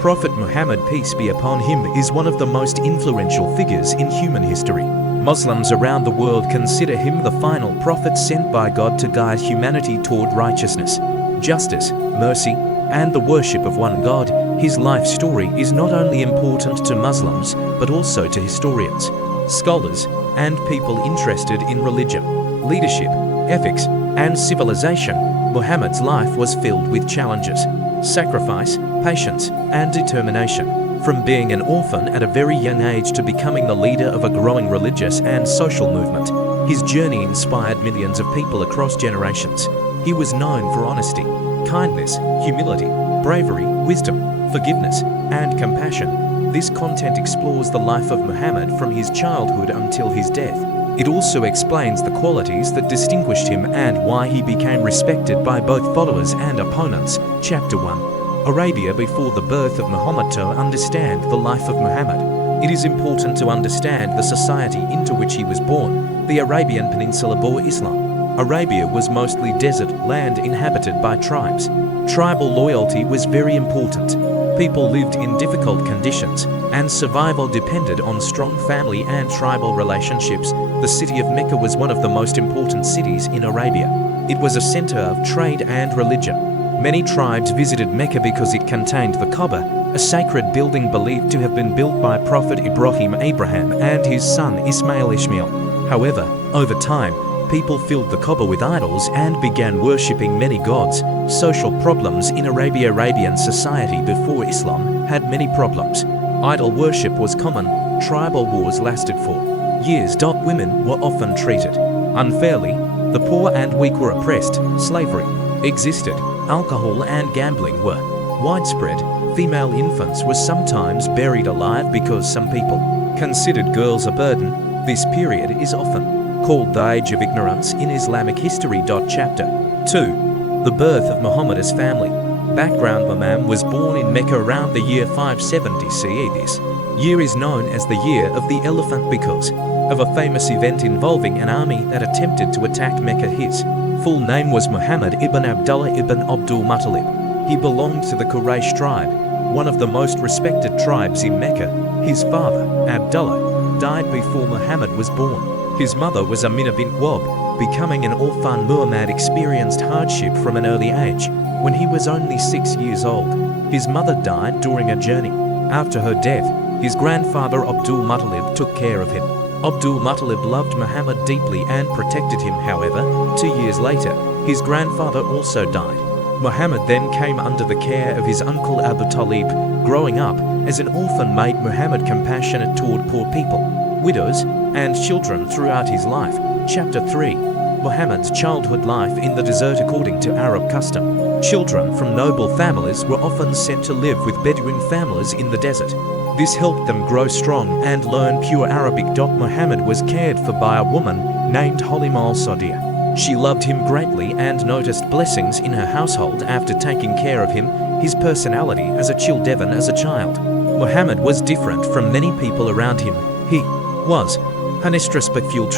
Prophet Muhammad, peace be upon him, is one of the most influential figures in human history. Muslims around the world consider him the final prophet sent by God to guide humanity toward righteousness, justice, mercy, and the worship of one God. His life story is not only important to Muslims, but also to historians, scholars, and people interested in religion, leadership, ethics, and civilization. Muhammad's life was filled with challenges, sacrifice, patience, and determination. From being an orphan at a very young age to becoming the leader of a growing religious and social movement, his journey inspired millions of people across generations. He was known for honesty, kindness, humility, bravery, wisdom, forgiveness, and compassion. This content explores the life of Muhammad from his childhood until his death. It also explains the qualities that distinguished him and why he became respected by both followers and opponents. Chapter 1. Arabia before the birth of Muhammad. To understand the life of Muhammad, it is important to understand the society into which he was born. The Arabian Peninsula bore Islam. Arabia was mostly desert land inhabited by tribes. Tribal loyalty was very important. People lived in difficult conditions, and survival depended on strong family and tribal relationships. The city of Mecca was one of the most important cities in Arabia. It was a center of trade and religion. Many tribes visited Mecca because it contained the Kaaba, a sacred building believed to have been built by Prophet Abraham and his son Ismail Ishmael. However, over time, people filled the Kaaba with idols and began worshipping many gods. Social problems in Arabia. Arabian society before Islam had many problems. Idol worship was common. Tribal wars lasted for years. Women were often treated unfairly. The poor and weak were oppressed. Slavery existed. Alcohol and gambling were widespread. Female infants were sometimes buried alive because some people considered girls a burden. This period is often called the Age of Ignorance in Islamic history. Chapter 2. The birth of Muhammad's family. Background. Muhammad was born in Mecca around the year 570 CE. This year is known as the Year of the Elephant because of a famous event involving an army that attempted to attack Mecca. His full name was Muhammad ibn Abdullah ibn Abdul Muttalib. He belonged to the Quraysh tribe, one of the most respected tribes in Mecca. His father, Abdullah, died before Muhammad was born. His mother was Aminah bint Wahb. Becoming an orphan, Muhammad experienced hardship from an early age. When he was only 6 years old, his mother died during a journey. After her death, his grandfather Abdul Muttalib took care of him. Abdul Muttalib loved Muhammad deeply and protected him. However, 2 years later, his grandfather also died. Muhammad then came under the care of his uncle Abu Talib. Growing up as an orphan made Muhammad compassionate toward poor people, widows, and children throughout his life. Chapter 3. Muhammad's childhood life in the desert. According to Arab custom, children from noble families were often sent to live with Bedouin families in the desert. This helped them grow strong and learn pure Arabic. Muhammad was cared for by a woman named Halima al-Sa'diya. She loved him greatly and noticed blessings in her household after taking care of him. His personality as a chill Devon as a child. Muhammad was different from many people around him. He was honest, respectful,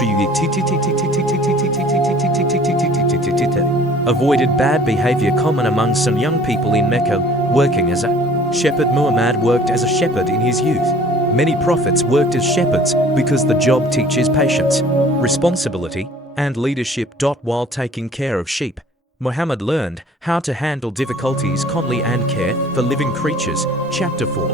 avoided bad behavior common among some young people in Mecca. Working as a shepherd. Muhammad worked as a shepherd in his youth. Many prophets worked as shepherds because the job teaches patience, responsibility, and leadership. While taking care of sheep, Muhammad learned how to handle difficulties calmly and care for living creatures. Chapter 4.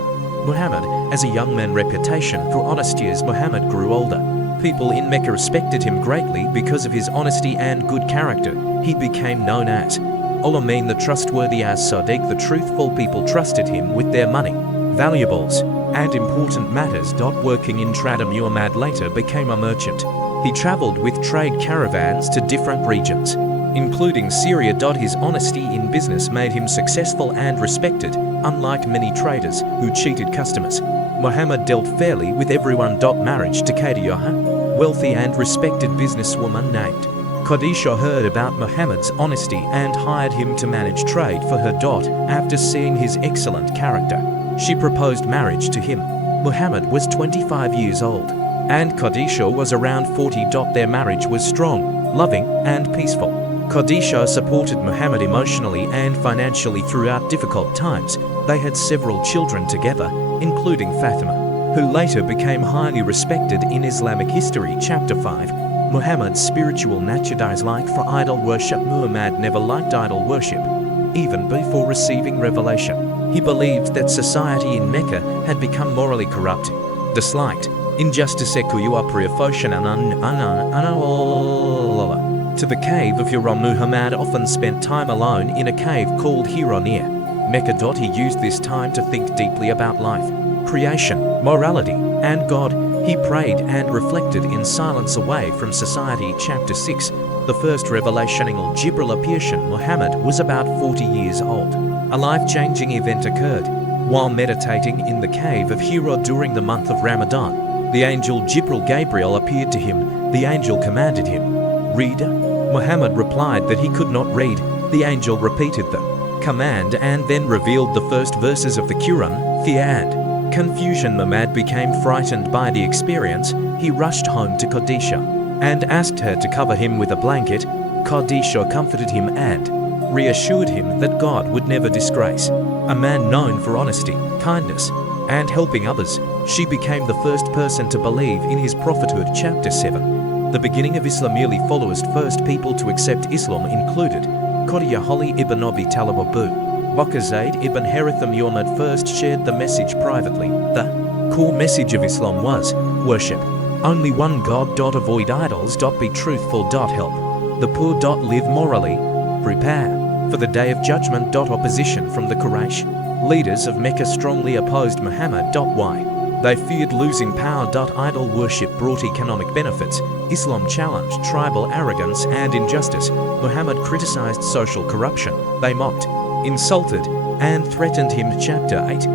Muhammad as a young man. Reputation for honesty. As Muhammad grew older, people in Mecca respected him greatly because of his honesty and good character. He became known as Al-Amin, the trustworthy, as Sadiq, the truthful. People trusted him with their money, valuables, and important matters. Working in trade. Muhammad later became a merchant. He traveled with trade caravans to different regions, including Syria. His honesty in business made him successful and respected, unlike many traders who cheated customers. Muhammad dealt fairly with everyone. Marriage to Khadijah, wealthy and respected businesswoman named Khadijah, heard about Muhammad's honesty and hired him to manage trade for her. After seeing his excellent character, she proposed marriage to him. Muhammad was 25 years old, and Khadijah was around 40. Their marriage was strong, loving, and peaceful. Khadijah supported Muhammad emotionally and financially throughout difficult times. They had several children together, including Fatima, who later became highly respected in Islamic history. Chapter 5. Muhammad's spiritual nature. Dislike for idol worship. Muhammad never liked idol worship, even before receiving revelation. He believed that society in Mecca had become morally corrupt. Disliked injustice. To the cave of Hira. Muhammad often spent time alone in a cave called Hira near Mecca. He used this time to think deeply about life, creation, morality, and God. He prayed and reflected in silence away from society. Chapter 6. The first revelation. Jibril appeared. Muhammad was about 40 years old. A life-changing event occurred while meditating in the cave of Hira during the month of Ramadan. The angel Jibril Gabriel appeared to him. The angel commanded him, "Read." Muhammad replied that he could not read. The angel repeated the command and then revealed the first verses of the Quran. Fear and confusion. Muhammad became frightened by the experience. He rushed home to Khadija and asked her to cover him with a blanket. Khadija comforted him and reassured him that God would never disgrace a man known for honesty, kindness, and helping others. She became the first person to believe in his prophethood. Chapter 7. The beginning of Islam. Early followers. First people to accept Islam included Qadiyah Ali ibn Abi Talib, Abu Bakr Zayd ibn Harith. Muhammad first shared the message privately. The core message of Islam was worship only one God. Avoid idols. Be truthful. Help the poor. Live morally. Prepare for the day of judgment. Opposition from the Quraysh leaders of Mecca strongly opposed Muhammad. Why? They feared losing power. Idol worship brought economic benefits. Islam challenged tribal arrogance and injustice. Muhammad criticized social corruption. They mocked, insulted, and threatened him. Chapter 8.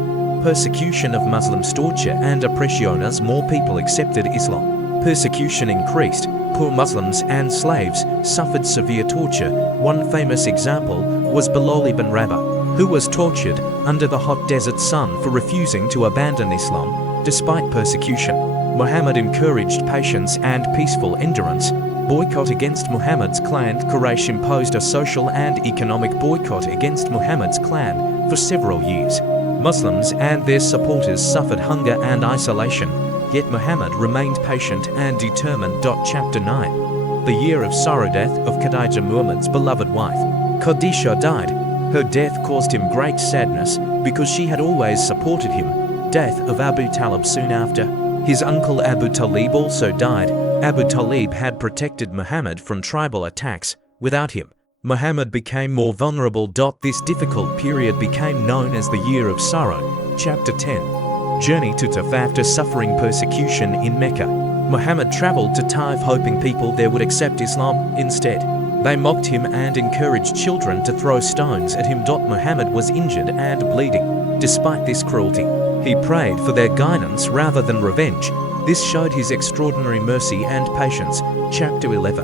Persecution of Muslims. Torture and oppression. As more people accepted Islam, persecution increased. Poor Muslims and slaves suffered severe torture. One famous example was Bilal ibn Rabah, who was tortured under the hot desert sun for refusing to abandon Islam despite persecution. Muhammad encouraged patience and peaceful endurance. Boycott against Muhammad's clan. Quraysh imposed a social and economic boycott against Muhammad's clan for several years. Muslims and their supporters suffered hunger and isolation, yet Muhammad remained patient and determined. Chapter 9. The year of sorrow. Death of Khadija. Muhammad's beloved wife Khadija died. Her death caused him great sadness because she had always supported him. Death of Abu Talib. Soon after, his uncle Abu Talib also died. Abu Talib had protected Muhammad from tribal attacks. Without him, Muhammad became more vulnerable. This difficult period became known as the Year of Sorrow. Chapter 10. Journey to Taif. After suffering persecution in Mecca, Muhammad traveled to Taif hoping people there would accept Islam. Instead, they mocked him and encouraged children to throw stones at him. Muhammad was injured and bleeding. Despite this cruelty, he prayed for their guidance rather than revenge. This showed his extraordinary mercy and patience. Chapter 11.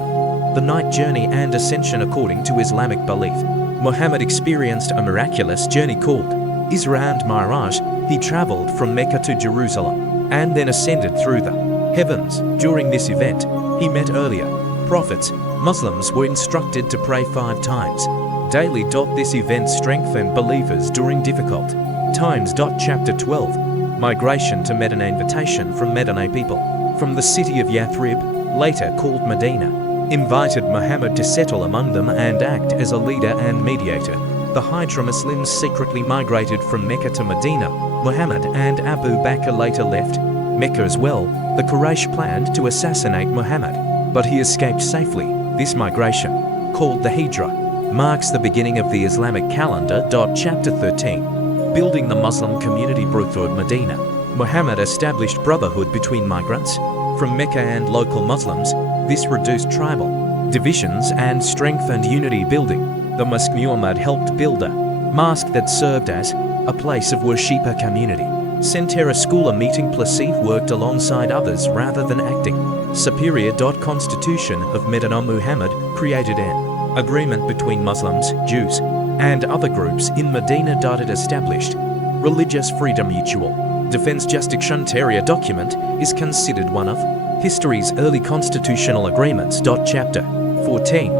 The night journey and ascension. According to Islamic belief, Muhammad experienced a miraculous journey called Isra and Miraj. He traveled from Mecca to Jerusalem and then ascended through the heavens. During this event, he met earlier prophets. Muslims were instructed to pray 5 times daily. This event strengthened believers during difficult times. Chapter 12. Migration to Medina. Invitation from Medina people from the city of Yathrib, later called Medina, invited Muhammad to settle among them and act as a leader and mediator. The Hijra Muslims secretly migrated from Mecca to Medina. Muhammad and Abu Bakr later left Mecca as well. The Quraysh planned to assassinate Muhammad, but he escaped safely. This migration, called the Hijra, marks the beginning of the Islamic calendar. Chapter 13. Building the Muslim community. Through Medina, Muhammad established brotherhood between migrants from Mecca and local Muslims. This reduced tribal divisions and strengthened unity. Building the mosque. Muhammad helped build a mosque that served as a place of worship. A community center. A school. A meeting. Placif worked alongside others rather than acting superior. Constitution of Medina. Muhammad created an agreement between Muslims, Jews, and other groups in Medina. It established religious freedom. Mutual defense jurisdiction. Document is considered one of history's early constitutional agreements. Chapter 14.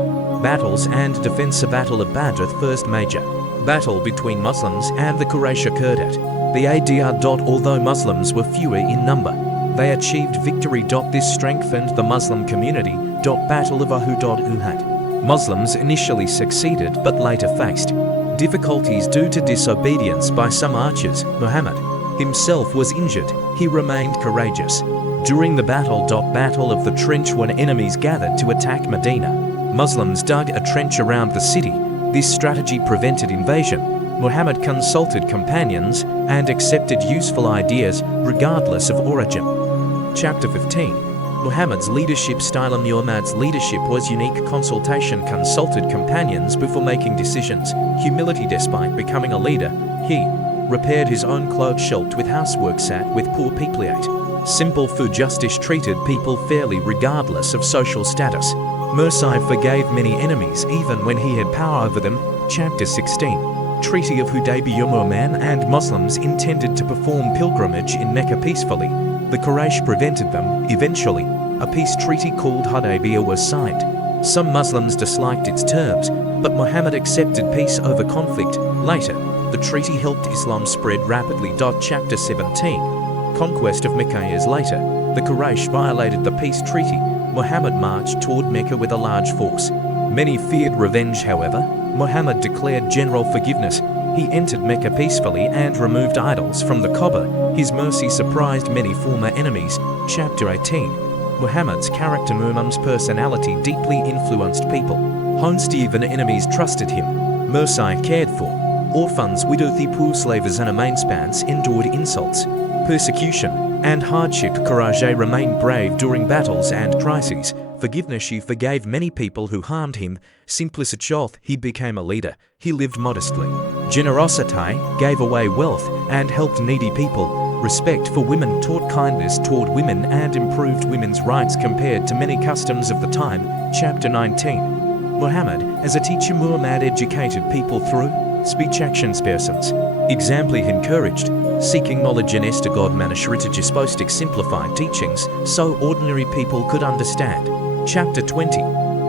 Battles and defense. Battle of Badr. First major battle between Muslims and the Quraysh occurred at the Adr. Although Muslims were fewer in number, they achieved victory. This strengthened the Muslim community. Battle of Uhud. Muslims initially succeeded but later faced difficulties due to disobedience by some archers. Muhammad himself was injured. He remained courageous during the battle. Battle of the Trench. When enemies gathered to attack Medina, Muslims dug a trench around the city. This strategy prevented invasion. Muhammad consulted companions and accepted useful ideas regardless of origin. Chapter 15. Muhammad's leadership style. Muhammad's leadership was unique. Consultation. Consulted companions before making decisions. Humility. Despite becoming a leader, he repaired his own clothes, helped with housework, sat with poor people, ate simple food. Justice. Treated people fairly regardless of social status. Mercy. Forgave many enemies even when he had power over them. Chapter 16. Treaty of Hudaybiyah. Muhammad and Muslims intended to perform pilgrimage in Mecca peacefully. The Quraysh prevented them. Eventually, a peace treaty called Hudaybiyah was signed. Some Muslims disliked its terms, but Muhammad accepted peace over conflict. Later, the treaty helped Islam spread rapidly. Chapter 17. Conquest of Mecca. Years later, the Quraysh violated the peace treaty. Muhammad marched toward Mecca with a large force. Many feared revenge, however. Muhammad declared general forgiveness. He entered Mecca peacefully and removed idols from the Kaaba. His mercy surprised many former enemies. Chapter 18. Muhammad's character. Muhammad's personality deeply influenced people. Honest, even enemies trusted him. Mercy cared for orphans, widows, poor slaves, and emancipants endured insults, persecution, and hardship. Courage. Remained brave during battles and crises. Forgiveness. He forgave many people who harmed him. Simplicity. He became a leader. He lived modestly. Generosity. Gave away wealth and helped needy people. Respect for women. Taught kindness toward women and improved women's rights compared to many customs of the time. Chapter 19. Muhammad as a teacher. Muhammad educated people through speech actions. Persons. Example. He encouraged seeking knowledge and Esther God Manushrita postic simplified teachings so ordinary people could understand. Chapter 20.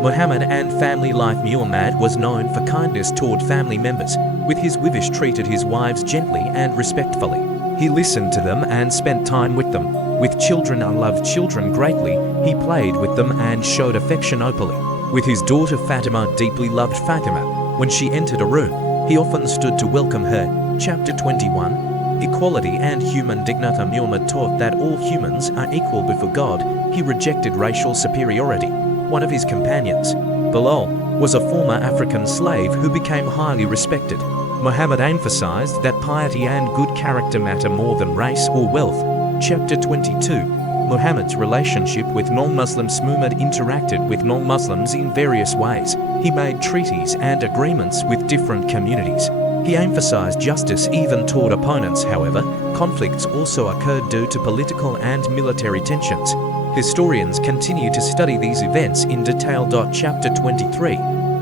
Muhammad and family life. Muhammad was known for kindness toward family members. With his wives, treated his wives gently and respectfully. He listened to them and spent time with them. With children, loved children greatly. He played with them and showed affection openly. With his daughter Fatima, deeply loved Fatima. When she entered a room, he often stood to welcome her. Chapter 21. Equality and human dignity. Muhammad taught that all humans are equal before God. He rejected racial superiority. One of his companions, Bilal, was a former African slave who became highly respected. Muhammad emphasized that piety and good character matter more than race or wealth. Chapter 22. Muhammad's relationship with non-Muslims. Muhammad interacted with non-Muslims in various ways. He made treaties and agreements with different communities. He emphasized justice even toward opponents. However, conflicts also occurred due to political and military tensions. Historians continue to study these events in detail. Chapter 23.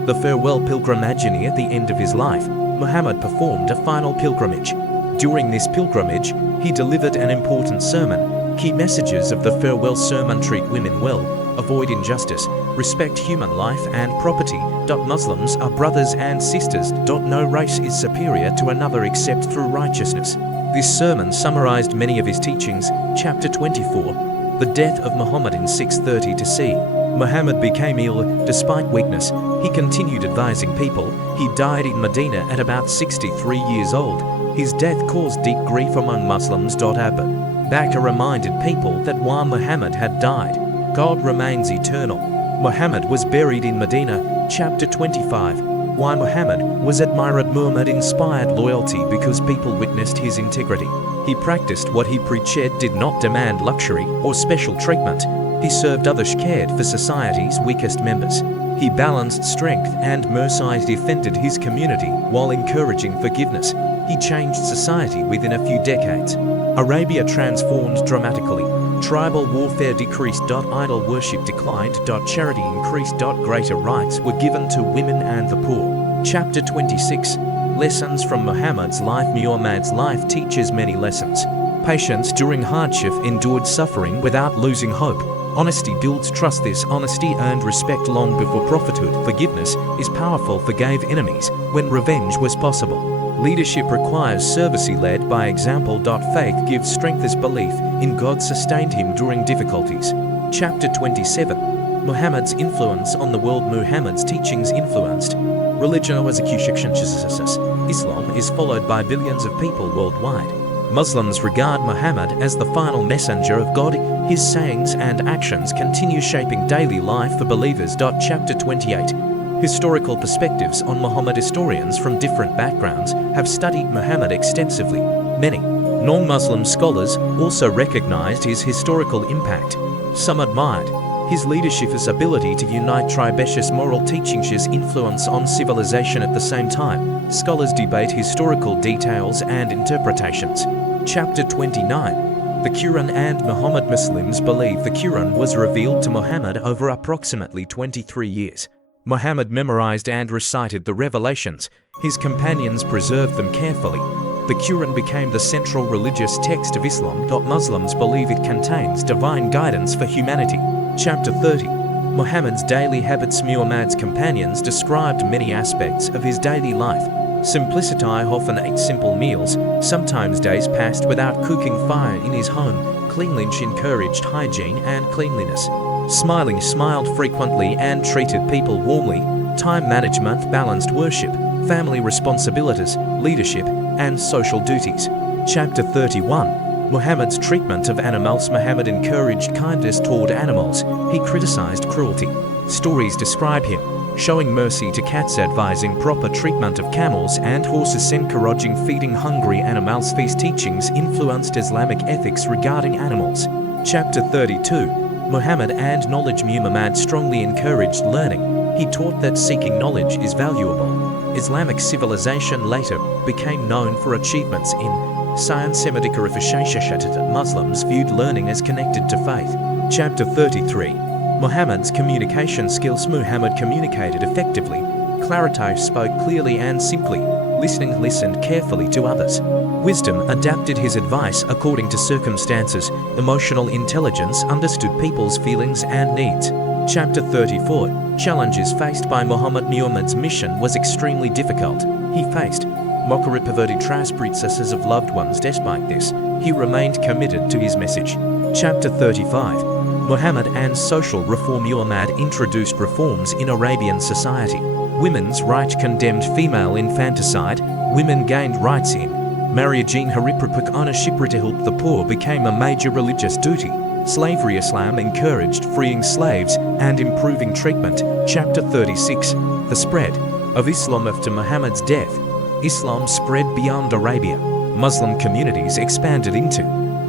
The farewell pilgrimage. Near the end of his life, Muhammad performed a final pilgrimage. During this pilgrimage, he delivered an important sermon. Key messages of the farewell sermon: treat women well, avoid injustice, respect human life and property. Muslims are brothers and sisters. No race is superior to another except through righteousness. This sermon summarized many of his teachings. Chapter 24. The death of Muhammad in 630 CE. Muhammad became ill despite weakness. He continued advising people. He died in Medina at about 63 years old. His death caused deep grief among Muslims. Abu Bakr reminded people that while Muhammad had died, God remains eternal. Muhammad was buried in Medina. Chapter 25. Why Muhammad was admired. Muhammad inspired loyalty because people witnessed his integrity. He practiced what he preached, did not demand luxury or special treatment. He served others, cared for society's weakest members. He balanced strength and mercy, defended his community while encouraging forgiveness. He changed society within a few decades. Arabia transformed dramatically. Tribal warfare decreased. Idol worship declined. Charity increased. Greater rights were given to women and the poor. Chapter 26. Lessons from Muhammad's life. Muhammad's life teaches many lessons. Patience during hardship, endured suffering without losing hope. Honesty builds trust. This honesty earned respect long before prophethood. Forgiveness is powerful. Forgave enemies when revenge was possible. Leadership requires service. He led by example. Faith gives strength as belief in God sustained him during difficulties. Chapter 27. Muhammad's influence on the world. Muhammad's teachings influenced religion. Islam is followed by billions of people worldwide. Muslims regard Muhammad as the final messenger of God. His sayings and actions continue shaping daily life for believers. Chapter 28. Historical perspectives on Muhammad. Historians from different backgrounds have studied Muhammad extensively. Many non-Muslim scholars also recognized his historical impact. Some admired his leadership, his ability to unite tribes, his moral teachings, his influence on civilization. At the same time, scholars debate historical details and interpretations. Chapter 29. The Quran and Muhammad. Muslims believe the Quran was revealed to Muhammad over approximately 23 years. Muhammad memorized and recited the revelations. His companions preserved them carefully. The Quran became the central religious text of Islam. Muslims believe it contains divine guidance for humanity. Chapter 30. Muhammad's daily habits. Muhammad's companions described many aspects of his daily life. Simplicity. Often ate simple meals. Sometimes days passed without cooking fire in his home. Cleanliness encouraged hygiene and cleanliness. Smiled frequently and treated people warmly. Time management balanced worship, family responsibilities, leadership, and social duties. Chapter 31. Muhammad's treatment of animals. Muhammad encouraged kindness toward animals. He criticized cruelty. Stories describe him showing mercy to cats, advising proper treatment of camels and horses, encouraging feeding hungry animals. These teachings influenced Islamic ethics regarding animals. Chapter 32. Muhammad and knowledge. Muhammad strongly encouraged learning. He taught that seeking knowledge is valuable. Islamic civilization later became known for achievements in science. Muslims viewed learning as connected to faith. Chapter 33. Muhammad's communication skills. Muhammad communicated effectively. Clarity. Spoke clearly and simply. Listened carefully to others. Wisdom. Adapted his advice according to circumstances. Emotional intelligence. Understood people's feelings and needs. Chapter 34. Challenges faced by Muhammad. Muhammad's mission was extremely difficult. He faced mockery, perverted trespasses of loved ones. Despite this, he remained committed to his message. Chapter 35. Muhammad and social reform. Muhammad introduced reforms in Arabian society. Women's rights. Condemned female infanticide. Women gained rights in marriage. Ownership to help the poor became a major religious duty. Slavery. Islam encouraged freeing slaves and improving treatment. Chapter 36. The spread of Islam. After Muhammad's death, Islam spread beyond Arabia. Muslim communities expanded into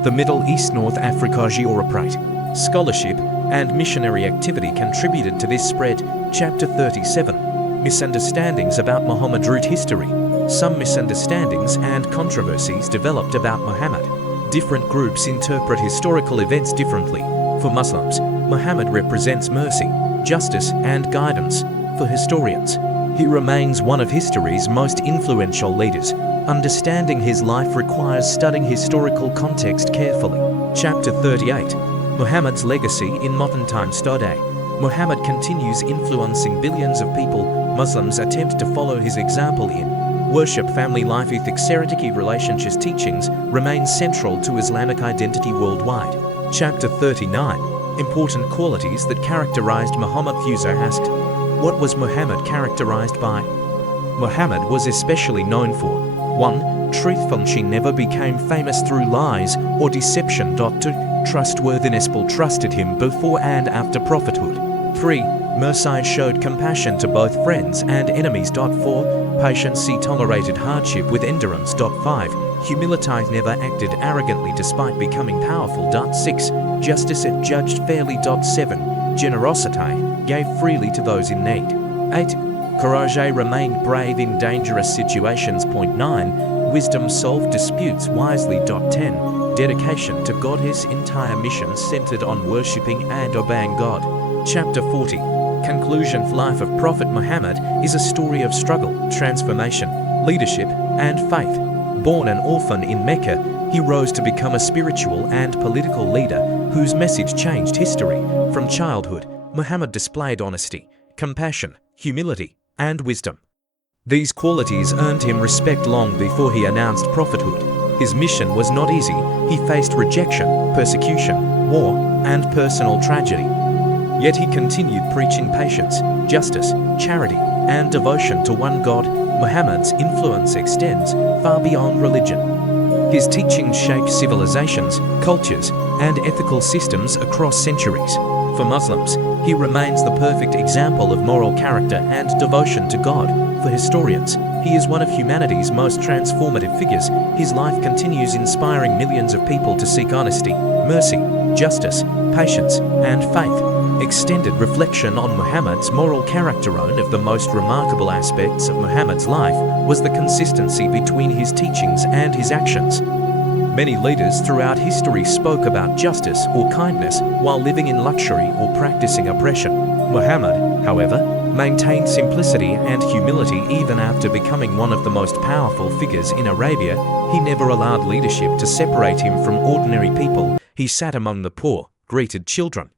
the Middle East, North Africa, Europe. Scholarship and missionary activity contributed to this spread. Chapter 37. Misunderstandings about Muhammad. Root history. Some misunderstandings and controversies developed about Muhammad. Different groups interpret historical events differently. For Muslims, Muhammad represents mercy, justice, and guidance. For historians, he remains one of history's most influential leaders. Understanding his life requires studying historical context carefully. Chapter 38. Muhammad's legacy in modern times. Today, Muhammad continues influencing billions of people. Muslims attempt to follow his example in worship, family life, ethics, relationships. Teachings remain central to Islamic identity worldwide. Chapter 39. Important qualities that characterized Muhammad. User asked, what was Muhammad characterized by? Muhammad was especially known for 1. Truthfulness. He never became famous through lies or deception. 2. Trustworthiness. People trusted him before and after prophethood. 3. Mercy. Showed compassion to both friends and enemies. 4. Patience. He tolerated hardship with endurance. 5. Humility. Never acted arrogantly despite becoming powerful. 6. Justice. It judged fairly. 7. Generosity. Gave freely to those in need. 8. Courage. Remained brave in dangerous situations. 9. Wisdom. Solved disputes wisely. 10. Dedication to God. His entire mission centered on worshipping and obeying God. Chapter 40. Conclusion. Life of Prophet Muhammad is a story of struggle, transformation, leadership, and faith. Born an orphan in Mecca, he rose to become a spiritual and political leader whose message changed history. From childhood, Muhammad displayed honesty, compassion, humility, and wisdom. These qualities earned him respect long before he announced prophethood. His mission was not easy. He faced rejection, persecution, war, and personal tragedy. Yet he continued preaching patience, justice, charity, and devotion to one God. Muhammad's influence extends far beyond religion. His teachings shaped civilizations, cultures, and ethical systems across centuries. For Muslims, he remains the perfect example of moral character and devotion to God. For historians, he is one of humanity's most transformative figures. His life continues inspiring millions of people to seek honesty, mercy, justice, patience, and faith. Extended reflection on Muhammad's moral character. One of the most remarkable aspects of Muhammad's life was the consistency between his teachings and his actions. Many leaders throughout history spoke about justice or kindness while living in luxury or practicing oppression. Muhammad, however, maintained simplicity and humility even after becoming one of the most powerful figures in Arabia. He never allowed leadership to separate him from ordinary people. He sat among the poor, greeted children,